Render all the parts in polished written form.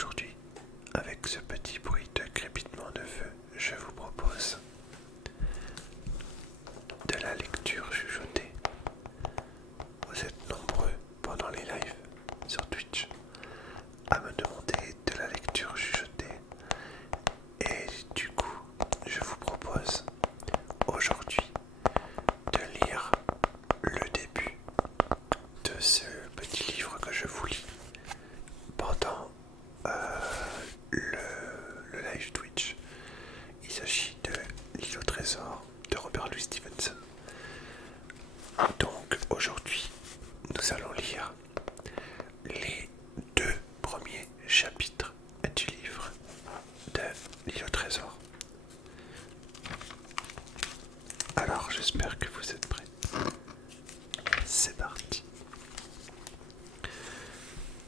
Aujourd'hui, avec ce petit bruit de crépitement de feu, je vous propose de la lecture chuchotée. Vous êtes nombreux pendant les lives sur Twitch à me demander de la lecture chuchotée. Et du coup, je vous propose aujourd'hui de lire le début de ce petit livre que je vous lis pendant le live Twitch. Il s'agit de L'île au trésor de Robert Louis Stevenson. Donc aujourd'hui, nous allons lire les deux premiers chapitres du livre de L'île au trésor. Alors j'espère que vous êtes prêts. C'est parti.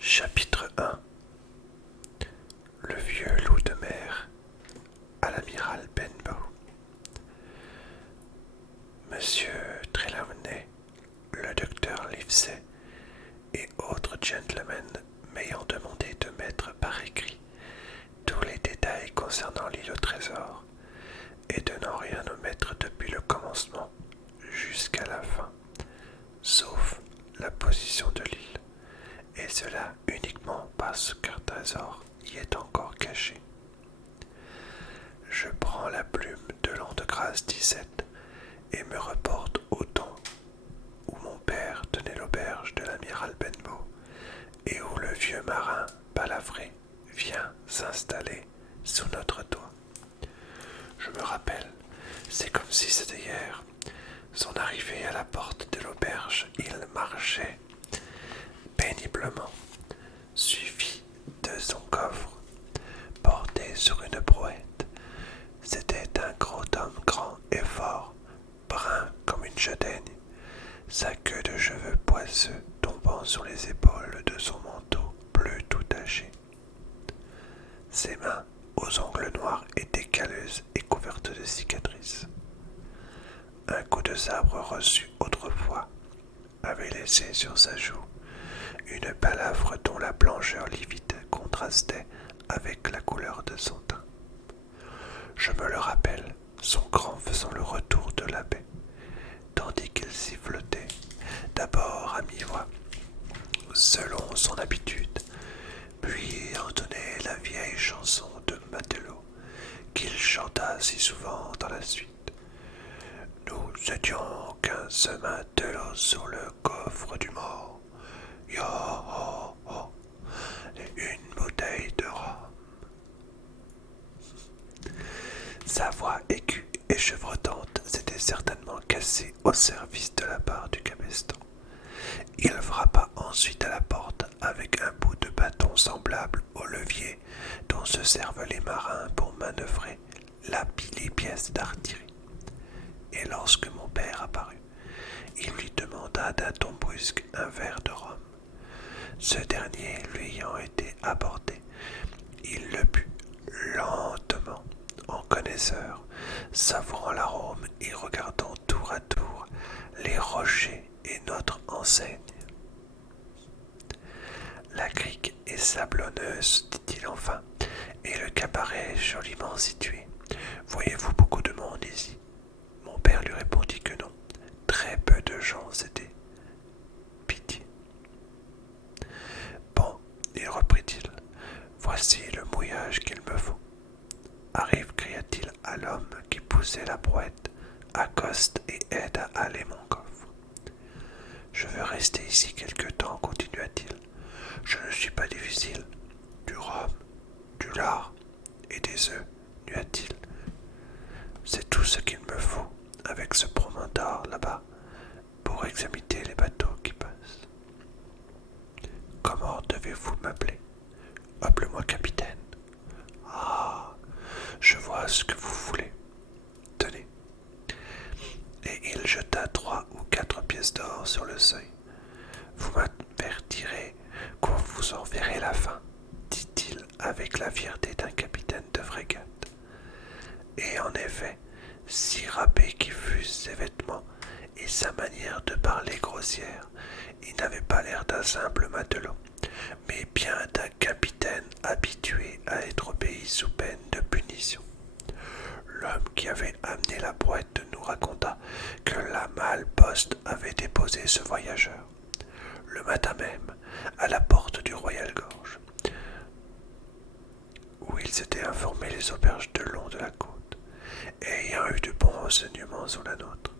Chapitre 1. Le vieux loup de mer à l'amiral Benbow. Monsieur Trelawney, le docteur Livesey et autres gentlemen m'ayant demandé de mettre par écrit tous les détails concernant l'île au trésor et de n'en rien omettre depuis le commencement jusqu'à la fin, sauf la position de l'île, et cela uniquement parce qu'un trésor y est encore caché. Je prends la plume de l'an de grâce 17 et me reporte au temps où mon père tenait l'auberge de l'amiral Benbow et où le vieux marin palavré vient s'installer sous notre toit. Je me rappelle, c'est comme si c'était hier, son arrivée à la porte de l'auberge. Il marchait péniblement, suivi de son coffre, porté sur une brouette. C'était un gros homme grand et fort, brun comme une châtaigne, sa queue de cheveux poisseux tombant sur les épaules de son manteau bleu tout taché. Ses mains, aux ongles noirs, étaient calleuses et couvertes de cicatrices. Un coup de sabre reçu autrefois avait laissé sur sa joue une balafre dont la blancheur livide contrastait avec la couleur de son teint. Je me le rappelle, son cran faisant le retour de la baie, tandis qu'il sifflotait, d'abord à mi-voix, selon son habitude, puis entonnait la vieille chanson de matelot qu'il chanta si souvent dans la suite. Nous étions 15 matelots sur le coffre du mort, yo ho ho, et une bouteille de rhum. Sa voix aiguë et chevrotante s'était certainement cassée au service de la barre du cabestan. Il frappa ensuite à la porte avec un bout de bâton semblable au levier dont se servent les marins pour manœuvrer les pièces d'artillerie. Et lorsque mon père apparut, il lui demanda d'un ton brusque un verre de rhum. Ce dernier lui ayant été apporté, il le but lentement, en connaisseur, savourant l'arôme et regardant tour à tour les rochers et notre enseigne. La crique est sablonneuse, dit-il enfin, et le cabaret est joliment situé. Voyez-vous beaucoup de monde ici? Mon père lui répondit que non, très peu de gens c'était. Pitié. Bon, il reprit-il, voici le mouillage qu'il me faut. Arrive, cria-t-il à l'homme qui poussait la brouette, accoste et aide à haler mon coffre. Je veux rester ici quelque temps, continua-t-il. Je ne suis pas difficile. Du rhum, du lard et des œufs, nua-t-il. C'est tout ce qu'il me faut avec ce promontoire là-bas pour examiner les bateaux qui passent. Comment devez-vous m'appeler? Appelez-moi capitaine. Ah, je vois ce que vous voulez. Tenez. Et il jeta 3 ou 4 pièces d'or sur le seuil. Vous m'avertirez quand vous en verrez la fin, dit-il avec la fierté d'un capitaine de frégate. Et en effet, si râpés qui fussent ses vêtements et sa manière de parler grossière, il n'avait pas l'air d'un simple matelot, mais bien d'un capitaine habitué à être obéi sous peine de punition. L'homme qui avait amené la brouette nous raconta que la malle-poste avait déposé ce voyageur, le matin même, à la porte du Royal Gorge, où il s'était informé les auberges de long de la côte, et ayant eu de bons renseignements sur la nôtre,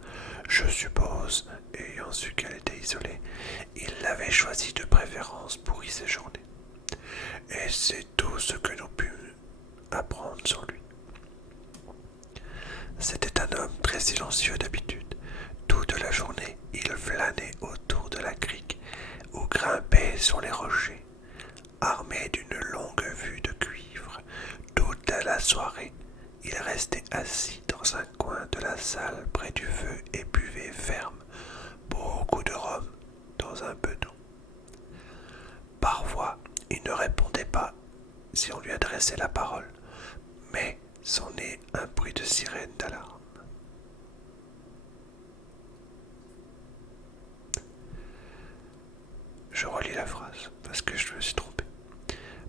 je suppose, ayant su qu'elle était isolée, il l'avait choisie de préférence pour y séjourner. Et c'est tout ce que nous pûmes apprendre sur lui. C'était un homme très silencieux d'habitude. Toute la journée, il flânait autour de la crique ou grimpait sur les rochers. Armé d'une longue vue de cuivre, toute la soirée, il restait assis dans un coin de la salle près du feu et buvait ferme beaucoup de rhum dans un peu d'eau. Parfois, il ne répondait pas si on lui adressait la parole, mais sonnait un bruit de sirène d'alarme. Je relis la phrase parce que je me suis trompé.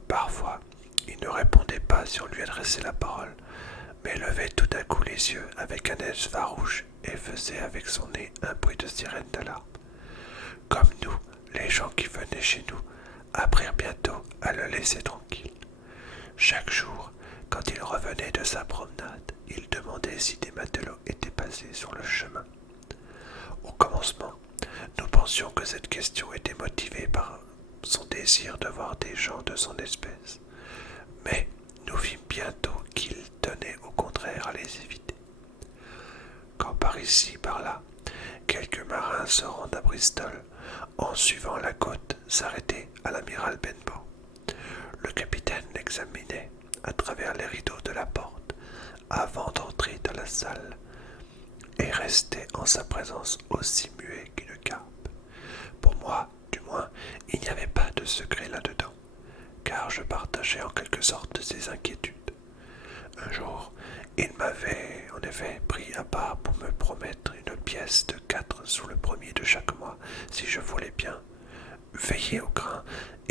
Parfois, il ne répondait pas si on lui adressait la parole, mais levait tout à coup les yeux avec un air farouche et faisait avec son nez un bruit de sirène d'alarme. Comme nous, les gens qui venaient chez nous apprirent bientôt à le laisser tranquille. Chaque jour, quand il revenait de sa promenade, il demandait si des matelots étaient passés sur le chemin. Au commencement, nous pensions que cette question était motivée par son désir de voir des gens de son espèce, mais nous vîmes bientôt qu'il tenait au contraire à les éviter. Quand par ici, par là, quelques marins se rendent à Bristol, en suivant la côte, s'arrêtaient à l'amiral Benbow. Le capitaine l'examinait à travers les rideaux de la porte avant d'entrer dans la salle et restait en sa présence aussi muet qu'une carpe. Pour moi, du moins, il n'y avait pas de secret là-dedans, car je partageais en quelque sorte ses inquiétudes. Un jour, il m'avait en effet pris à part pour me promettre une pièce de 4 sous le premier de chaque mois, si je voulais bien veiller au grain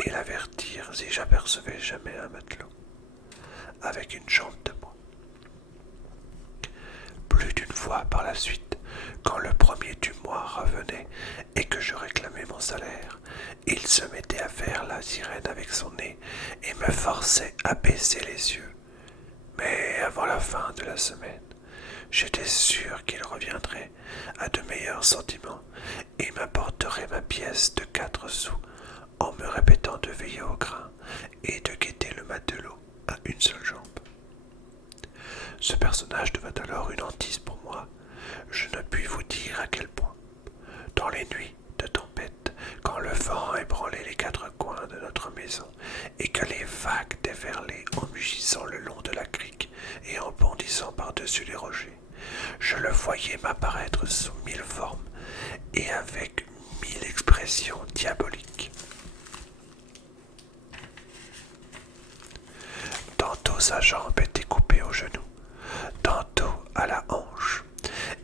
et l'avertir si j'apercevais jamais un matelot, avec une chambre de bois. Plus d'une fois par la suite, quand le premier du mois revenait et que je réclamais mon salaire, il se mettait à faire la sirène avec son nez et me forçait à baisser les yeux. Mais avant la fin de la semaine, j'étais sûr qu'il reviendrait à de meilleurs sentiments et m'apporterait ma pièce de 4 sous en me répétant de veiller au grain et de guetter le matelot à une seule jambe. Ce personnage devint alors une hantise pour moi. Je ne puis vous dire à quel point. Dans les nuits de tempête, quand le vent ébranlait les 4 coins de notre maison et que les vagues déferlaient en mugissant le long de la crique et en bondissant par-dessus les rochers, je le voyais m'apparaître sous 1000 formes et avec 1000 expressions diaboliques. Tantôt sa jambe était coupée au genou, tantôt à la hanche,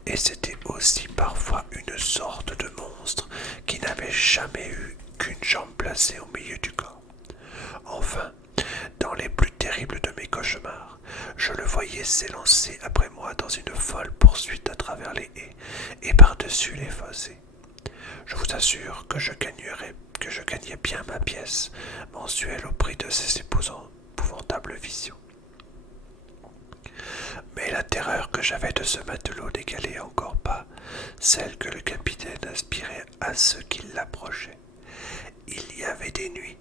et c'était aussi parfois une sorte de monstre qui n'avait jamais eu qu'une jambe placée au milieu du corps. Enfin, dans les plus terribles de mes cauchemars, je le voyais s'élancer après moi dans une folle poursuite à travers les haies et par-dessus les fossés. Je vous assure que je gagnais bien ma pièce mensuelle au prix de ces épouvantables visions. Mais la terreur que j'avais de ce matelot n'égalait encore pas celle que le capitaine inspirait à ceux qui l'approchaient. Il y avait des nuits,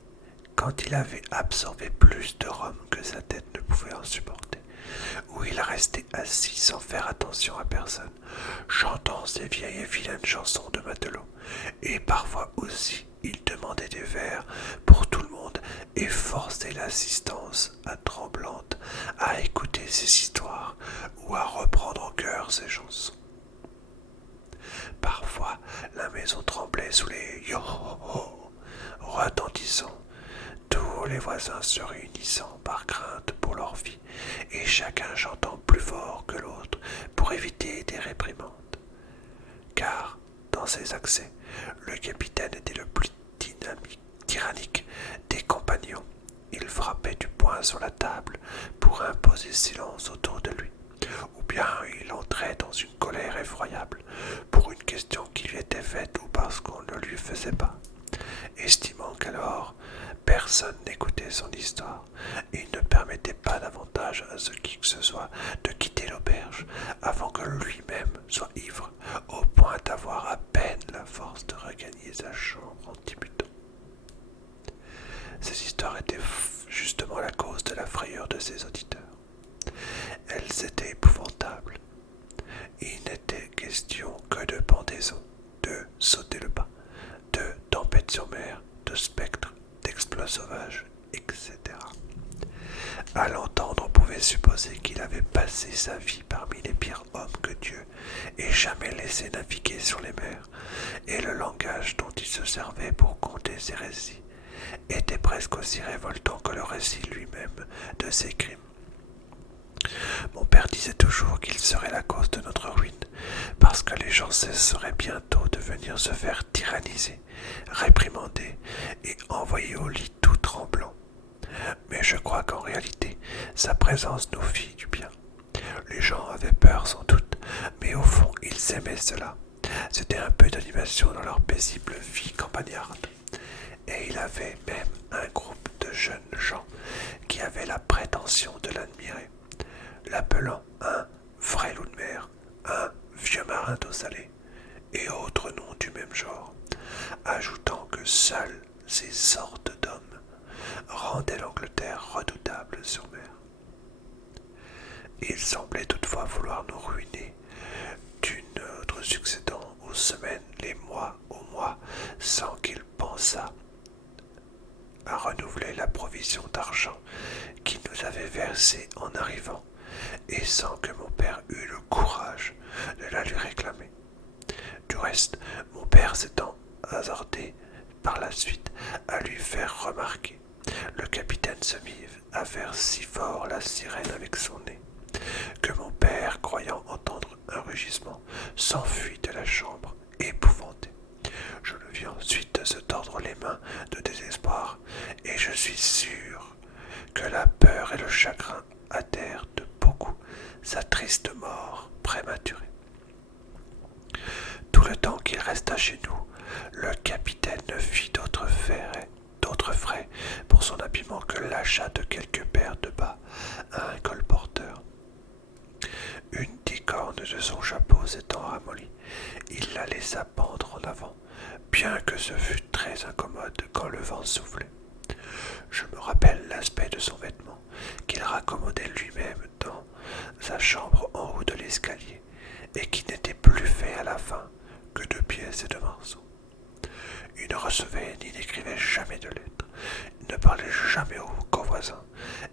quand il avait absorbé plus de rhum que sa tête ne pouvait en supporter, où il restait assis sans faire attention à personne, chantant ses vieilles et vilaines chansons de matelot, et parfois aussi il demandait des vers pour tout le monde et forçait l'assistance tremblante à écouter ses histoires ou à reprendre en chœur ses chansons. Parfois, la maison tremblait sous les yo-ho-ho retentissant, tous les voisins se réunissant par crainte pour leur vie, et chacun chantant plus fort que l'autre pour éviter des réprimandes. Car, dans ses accès, le capitaine était le plus tyrannique des compagnons. Il frappait du poing sur la table pour imposer silence autour de lui, ou bien il entrait dans une colère effroyable pour une question qui lui était faite ou parce qu'on ne lui faisait pas. Estimant qu'alors personne n'écoutait son histoire, il ne permettait pas davantage à ce qui que ce soit de quitter l'auberge avant que lui-même soit ivre, au point d'avoir à peine la force de regagner sa chambre en débutant. Ces histoires étaient justement la cause de la frayeur de ses auditeurs. Elles étaient épouvantables. Il n'était question que de pendaison, de sauter le pas, de tempête sur mer, de spectres, d'exploits sauvages, etc. À l'entendre, on pouvait supposer qu'il avait passé sa vie parmi les pires hommes que Dieu ait jamais laissé naviguer sur les mers, et le langage dont il se servait pour conter ses récits était presque aussi révoltant que le récit lui-même de ses crimes. Mon père disait toujours qu'il serait la cause de notre ruine, parce que les gens cesseraient bientôt de venir se faire tyranniser, réprimander et envoyer au lit tout tremblant. Mais je crois qu'en réalité, sa présence nous fit du bien. Les gens avaient peur sans doute, mais au fond, ils aimaient cela. C'était un peu d'animation dans leur paisible vie campagnarde. Et il avait même un groupe de jeunes gens qui avaient la prétention de l'admirer, l'appelant un vrai loup de mer, un vieux marin d'eau salée, et autres noms du même genre, ajoutant que seules ces sortes d'hommes rendaient l'Angleterre redoutable sur mer. Il semblait toutefois vouloir nous ruiner, d'une autre succédant aux semaines, les mois aux mois, sans qu'il pensât à renouveler la provision d'argent qu'il nous avait versée en arrivant, et sans que mon père eût le courage de la lui réclamer. Du reste, mon père s'étant hasardé par la suite à lui faire remarquer, le capitaine se mit à faire si fort la sirène avec son nez, que mon père, croyant entendre un rugissement, s'enfuit de la chambre, épouvanté. Je le vis ensuite se tordre les mains de désespoir, et je suis sûr que la peur et le chagrin hâtèrent de beaucoup sa triste mort prématurée. Tout le temps qu'il resta chez nous, le capitaine ne fit d'autres frais pour son habillement que l'achat de quelques paires de bas à un colporteur. Une des cornes de son chapeau s'étant ramollie, il la laissa pendre en avant, bien que ce fût très incommode quand le vent soufflait. Je me rappelle l'aspect de son vêtement, qu'il raccommodait lui-même dans sa chambre en haut de l'escalier, et qui n'était plus fait à la fin que de pièces et de morceaux. Il ne recevait ni n'écrivait jamais de lettres, il ne parlait jamais qu'aux voisins,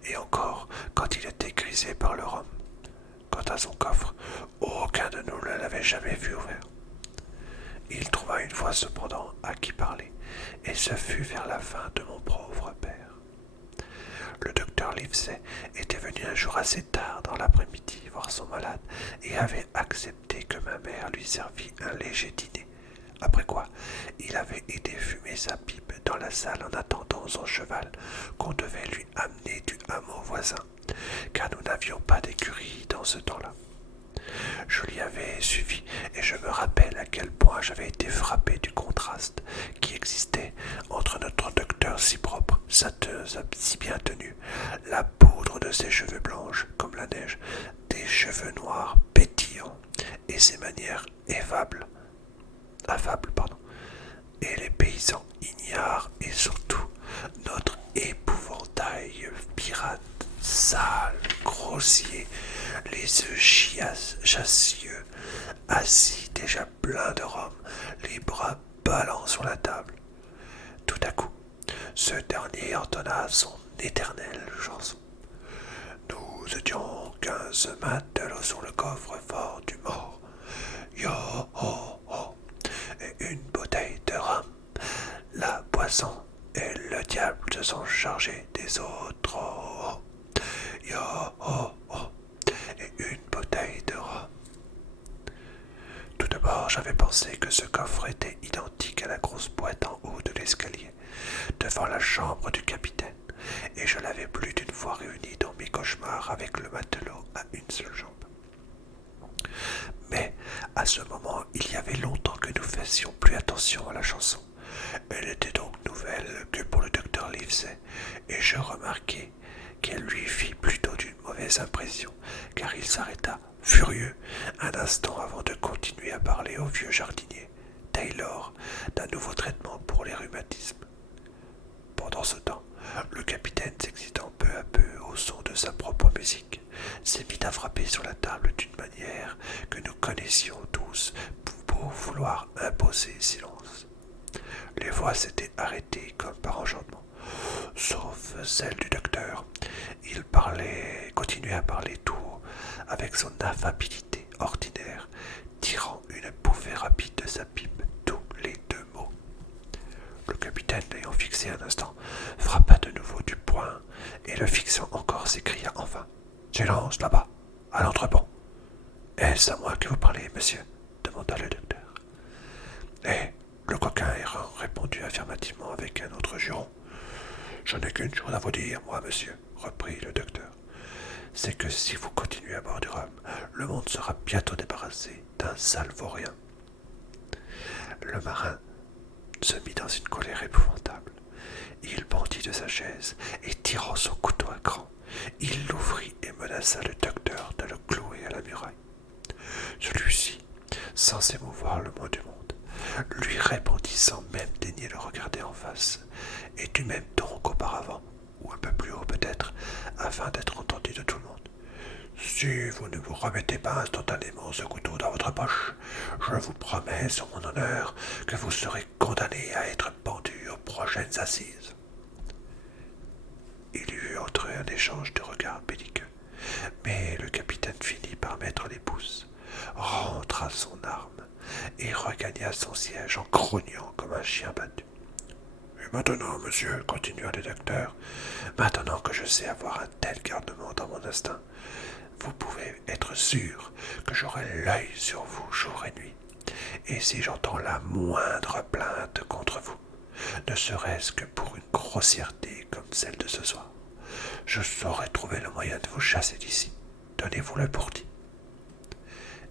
et encore quand il était grisé par le rhum. Quant à son coffre, aucun de nous ne l'avait jamais vu ouvert. Il trouva une fois cependant à qui parler, et ce fut vers la fin de mon pauvre père. Le docteur Livesey était venu un jour assez tard dans l'après-midi voir son malade et avait accepté que ma mère lui servît un léger dîner. Après quoi, il avait été fumer sa pipe dans la salle en attendant son cheval qu'on devait lui amener du hameau voisin, car nous n'avions pas d'écurie dans ce temps-là. Je l'y avais suivi et je me rappelle à quel point j'avais été frappé du contraste qui existait entre notre docteur si propre, sa teuse si bien tenue, la poudre de ses cheveux blanches comme la neige, des cheveux noirs pétillants et ses manières affables, et les paysans ignares et surtout notre épouvantail pirate, sale, grossier, les yeux jacieux, assis déjà plein de rhum, les bras ballants sur la table. Tout à coup, ce dernier entonna son éternelle chanson. Nous étions 15 matelots sur le coffre-fort du mort. Yo ho ho, et une bouteille de rhum. La boisson et le diable se sont chargés des autres. Oh, oh. Yo ho ho, et une bouteille de rhum. Tout d'abord, j'avais pensé que ce coffre était identique à la grosse boîte en haut de l'escalier, de mes cauchemars avec le matelot à une seule jambe. Mais à ce moment, il y avait longtemps que nous faisions plus attention à la chanson. Elle était donc nouvelle que pour le docteur Livesey, et je remarquai qu'elle lui fit plutôt d'une mauvaise impression, car il s'arrêta, furieux, un instant avant de continuer à parler au vieux jardinier, Taylor, d'un nouveau traitement pour les rhumatismes. Pendant ce temps, le capitaine, s'excitant peu à peu au son de sa propre musique, s'est mis à frapper sur la table d'une manière que nous connaissions tous pour vouloir imposer silence. Les voix s'étaient arrêtées comme par enchantement, sauf celle du docteur. Il continuait à parler tout haut, avec son affabilité ordinaire, tirant une bouffée rapide de sa pipe tous les 2 mots. Le capitaine, l'ayant fixé un instant, frappa de nouveau du poing, et le fixant encore s'écria enfin: « Silence, là-bas, à l'entrepont. »« Est-ce à moi que vous parlez, monsieur ?» demanda le docteur. Et le coquin errant répondit affirmativement avec un autre juron. « Je n'ai qu'une chose à vous dire, moi, monsieur, » reprit le docteur. « C'est que si vous continuez à boire du rhum, le monde sera bientôt débarrassé d'un sale vaurien. » Le marin se mit dans une colère épouvantable. Il bondit de sa chaise et, tirant son couteau à cran, il l'ouvrit et menaça le docteur de le clouer à la muraille. Celui-ci, sans s'émouvoir le moins du monde, lui répondit sans même daigner le regarder en face, et du même ton qu'auparavant, ou un peu plus haut peut-être, afin d'être entendu de tout le monde. « Si vous ne vous remettez pas instantanément ce couteau dans votre poche, je vous promets sur mon honneur que vous serez condamné à être pendu aux prochaines assises. » Il y eut entre eux un échange de regards belliqueux, mais le capitaine finit par mettre les pouces, rentra son arme et regagna son siège en grognant comme un chien battu. « Et maintenant, monsieur, continua le docteur, maintenant que je sais avoir un tel garnement dans mon instinct, vous pouvez être sûr que j'aurai l'œil sur vous jour et nuit. Et si j'entends la moindre plainte contre vous, ne serait-ce que pour une grossièreté comme celle de ce soir, je saurai trouver le moyen de vous chasser d'ici. Donnez-vous-le pour dit. »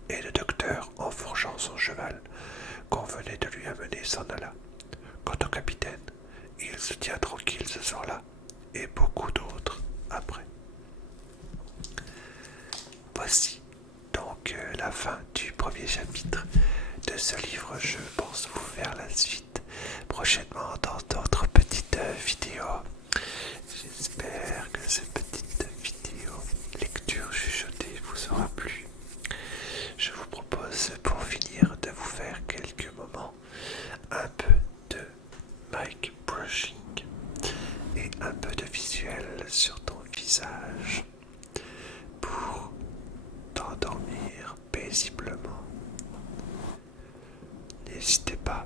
Et le docteur, enfourchant son cheval, qu'on venait de lui amener, s'en alla. Quant au capitaine, il se tient tranquille ce soir-là, et beaucoup d'autres après. Voici donc la fin du premier chapitre de ce livre. Je pense vous faire la suite prochainement dans d'autres petites vidéos. J'espère que cette petite vidéo lecture chuchotée vous aura plu. Je vous propose pour finir de vous faire quelques moments un peu de mic brushing et un peu de visuel sur ton visage pour t'endormir paisiblement. N'hésitez pas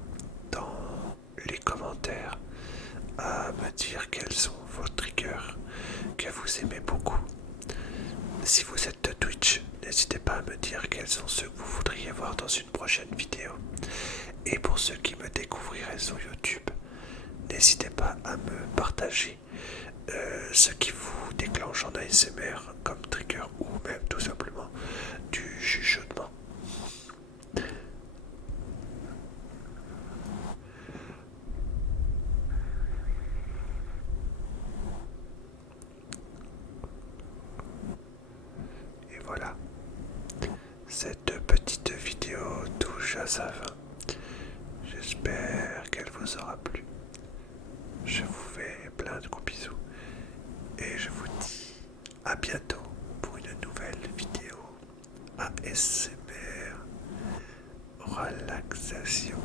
dans les commentaires à me dire quels sont vos triggers que vous aimez beaucoup. Si vous êtes de Twitch, n'hésitez pas à me dire quels sont ceux que vous voudriez voir dans une prochaine vidéo. Et pour ceux qui me découvriraient sur YouTube, n'hésitez pas à me partager ce qui vous déclenche en ASMR comme trigger ou même tout simplement du chuchotement. Et voilà, cette petite vidéo touche à sa fin. J'espère qu'elle vous aura plu. Je vous fais plein de gros bisous et je vous dis à bientôt pour une nouvelle vidéo ASMR relaxation.